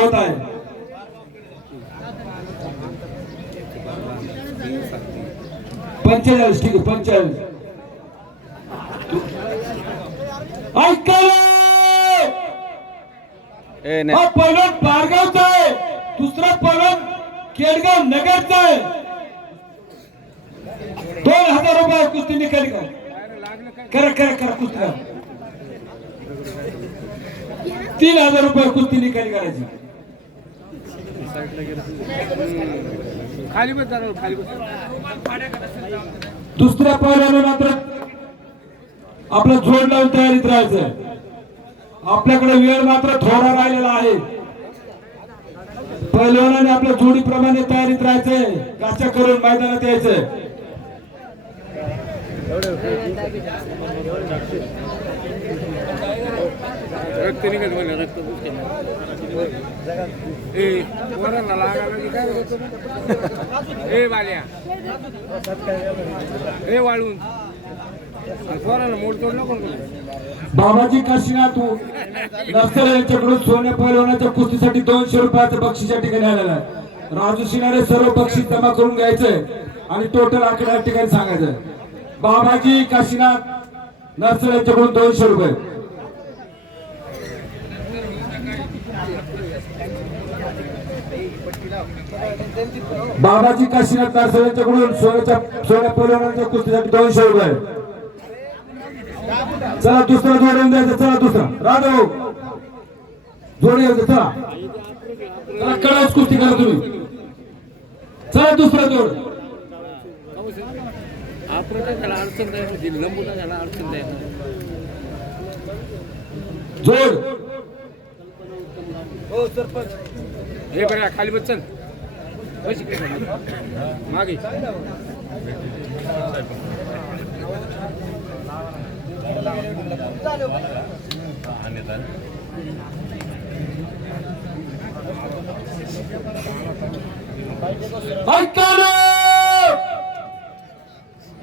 होत आहे. पंचेचाळीस ठीक आहे पंचेचाळीस हा पहिलं बारगावचा आहे. दुसरा पहिलं केडगाव नगरचा आहे. दोन हजार रुपये कुस्ती निकाली का? करा करा करा कुस्ती. करा तीन हजार रुपये कुस्ती निकाली करायची खाली बस जरा खाली बस दुसऱ्या पहिल्याने मात्र आपलं झोड लावून तयारीत राहायचं आपल्याकडे वेळ मात्र थोडा राहिलेला आहे. पहिलवानाने आपल्या जोडीप्रमाणे तयारीत राहायचंय. गाच्या करून मैदानात यायचंय. रक्त निघत म्हणलं रक्त ए पोरांना लागायला ए बाल्या. ए वाळून. आणि पोरांना मोडतोड नको करू. बाबाजी काशीनाथ नसर यांच्याकडून सोने पहिलवानाच्या कुस्तीसाठी दोनशे रुपयाचं बक्षीस या ठिकाणी आलेलं आहे. राजू शिनारे सर्व बक्षीस जमा करून घ्यायचंय आणि टोटल आकडा ठिकाणी सांगायचंय. बाबाजी काशीनाथ नरसर यांच्याकडून दोनशे रुपये. बाबाजी काशीनाथ नरसर यांच्याकडून सोन्याच्या सोन्या पहिलवानाच्या कुस्तीसाठी दोनशे रुपये. चला दुसरा जोडून द्यायचं चला दुसरा. राधव जोड यायचं चला. चला कळाच कुस्ती करा तुम्ही. चला दुसरा जोड. जोड. हो सरपंच. हे बरं खाली बस चल. बस मागे.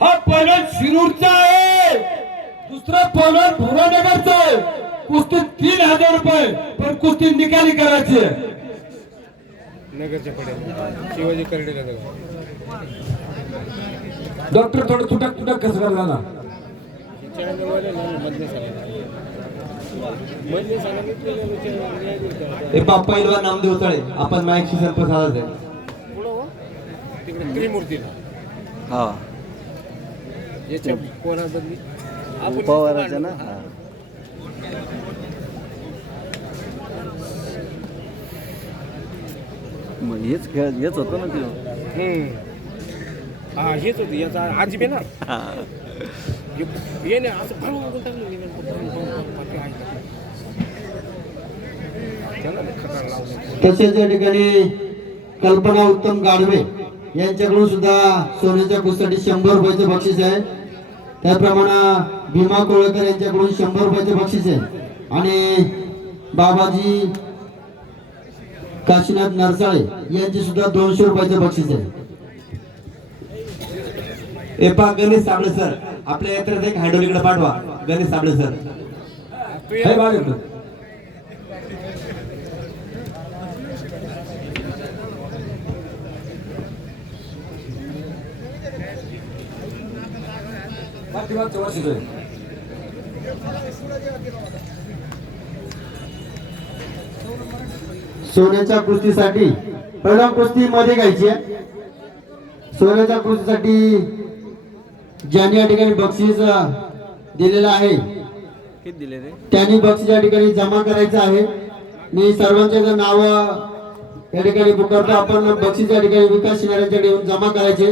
हा पलट शिरूरचा आहे. दुसरा पलट भुवनगरचा आहे. कुस्ती तीन हजार रुपये पण कुस्ती निकाली करायची आहे. नगरच्या कडे शिवाजी करडे नगर. डॉक्टर थोडं तुटक तुटक कसं करणार ना मधले मधले हे बाप्पा पहिलवान नामदेव तळे आपण मायकशी साधायचा आहे. तिकडे त्रिमूर्तीला. हा. याच्या कोणाबद्दली आपण पवाराचा ना? मग हेच खेळ हेच होतं ना ते हम्म. हा हेच होतं याचा आजी बे ना हा. हे- ये ना असं भरून टाकलं ना, भरून- भरून- भरून ते आहे. त्याला ते खटारा लावलं. तसेच या ठिकाणी कल्पना उत्तम गाढवे यांच्याकडून सुद्धा सोन्याच्या कुस्तीसाठी शंभर रुपयाचे बक्षीस आहे त्याप्रमाणे भीमा कोळकर यांच्याकडून शंभर रुपयाचे बक्षीस आहे आणि बाबाजी काशीनाथ नरसाळे यांचे सुद्धा दोनशे रुपयाचे बक्षीस आहे. हे पहा गणेश साबळे सर आपल्या यात्रेत एक हायडोलीकडे पाठवा. गणेश साबळे सर. हे वर्षीचं आहे. सोन्याच्या कुस्तीसाठी. पहिला कुस्ती मध्ये घ्यायची आहे. सोन्याच्या कुस्तीसाठी ज्यांनी या ठिकाणी बक्षीस दिलेलं आहे किती दिले रे? त्यांनी बक्षीस या ठिकाणी जमा करायचं आहे. मी सर्वांचे नाव या ठिकाणी पुकारतो आपण बक्षीस या ठिकाणी विकास शिनाऱ्यांच्याकडे येऊन जमा करायचे.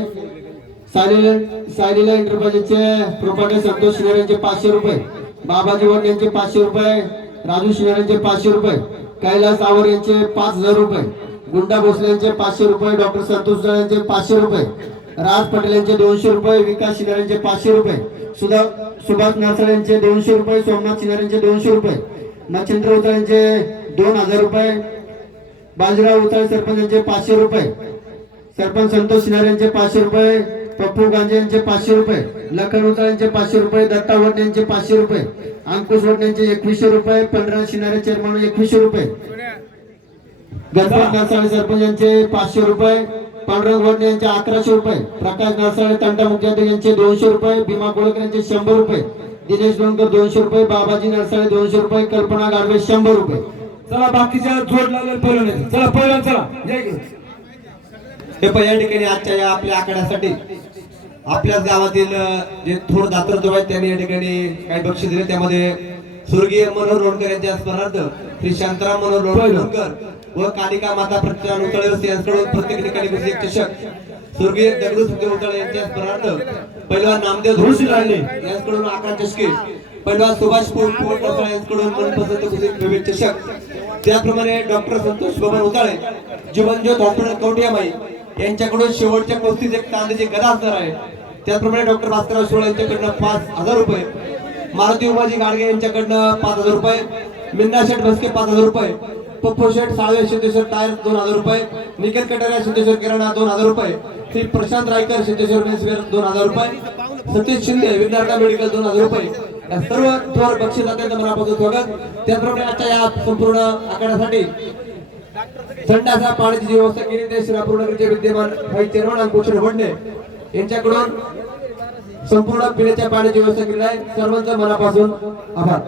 सायलेला एंटरप्राइजेसचे प्रोपाटे संतोष शिनार यांचे पाचशे रुपये बाबाजी वन यांचे पाचशे रुपये राजू शिनार यांचे पाचशे रुपये कैलास आवर यांचे पाच हजार रुपये गुंडा भोसले यांचे पाचशे रुपये डॉक्टर संतोष दळ यांचे पाचशे रुपये राज पटेल यांचे दोनशे रुपये विकास शिनार यांचे पाचशे रुपये सुधा सुभाष नासर यांचे दोनशे रुपये सोमनाथ शिनार यांचे दोनशे रुपये मच्छिंद्र उतळ यांचे दोन हजार रुपये बाजीराव उतळ सरपंच यांचे पाचशे रुपये सरपंच संतोष शिनार यांचे पाचशे रुपये पप्पू गांजे यांचे पाचशे रुपये लखन उताळ यांचे पाचशे रुपये दत्ता वट यांचे पाचशे रुपये अंकुश वट यांचे एकवीसशे रुपये पंधरा शिनारे चेअरमन एकवीसशे रुपये. गणपत घासाळे सरपंच यांचे पाचशे रुपये पांडुरंग वडणे यांचे अकराशे रुपये प्रकाश घासाळे तंटा मुख्याधिकारी यांचे दोनशे रुपये भीमा कोळकर यांचे शंभर रुपये दिनेश डोणकर दोनशे रुपये बाबाजी नरसाळे दोनशे रुपये कल्पना गाडवे शंभर रुपये. चला बाकीच्या जोड लागले पहिलं चला पहिलं चला. हे पण या ठिकाणी आजच्या या आपल्या आखाड्यासाठी आपल्याच गावातील जे थोर दातृत्व आहेत त्यांनी या ठिकाणी काही बक्षीस दिले त्यामध्ये स्वर्गीय मनोहर लोणकर यांच्या स्मरणार्थ श्री शांताराम मनोहर पहिलं. लोणकर व कालिका माता प्रतिष्ठान उतळे यांच्याकडून प्रत्येक ठिकाणी एक चषक स्वर्गीय दगडू सुखदेव उतळे यांच्या स्मरणार्थ पहिलवान नामदेव धुळशी लागली. यांच्याकडून आकाश चषके पहिलवान सुभाष पोट पोट यांच्याकडून मनपसंत विवेक चषक त्याप्रमाणे डॉक्टर संतोष बबन उताळे जीवनज्योत हॉस्पिटल कवठियामाई यांच्याकडून शेवटच्या कुस्तीत एक तांदळाची गदा असणार आहे. त्याचप्रमाणे डॉक्टर भास्करराव शिवळे यांच्याकडनं पाच हजार रुपये. मारुती उमाजी गाडगे यांच्याकडनं पाच हजार रुपये. मिन्ना शेठ भस्के पाच हजार रुपये. पप्पू शेठ साळवे सिद्धेश्वर टायर दोन हजार रुपये. निखिल कटारिया सिद्धेश्वर किराणा दोन हजार रुपये. श्री प्रशांत रायकर सिद्धेश्वर मेन्सवेअर दोन हजार रुपये. सतीश शिंदे विद्यार्थी मेडिकल दोन हजार रुपये. या सर्व थोर बक्षीस अत्यंत मनापासून स्वागत. त्याचप्रमाणे आजच्या या संपूर्ण आखाड्यासाठी संडासा पाण्याची व्यवस्था केली ते श्रीपूर नगरचे विद्यमान भाई चेअरमन अंकुश वडणे यांच्याकडून संपूर्ण पिण्याच्या पाण्याची व्यवस्था केली आहे. सर्वांचा मनापासून आभार.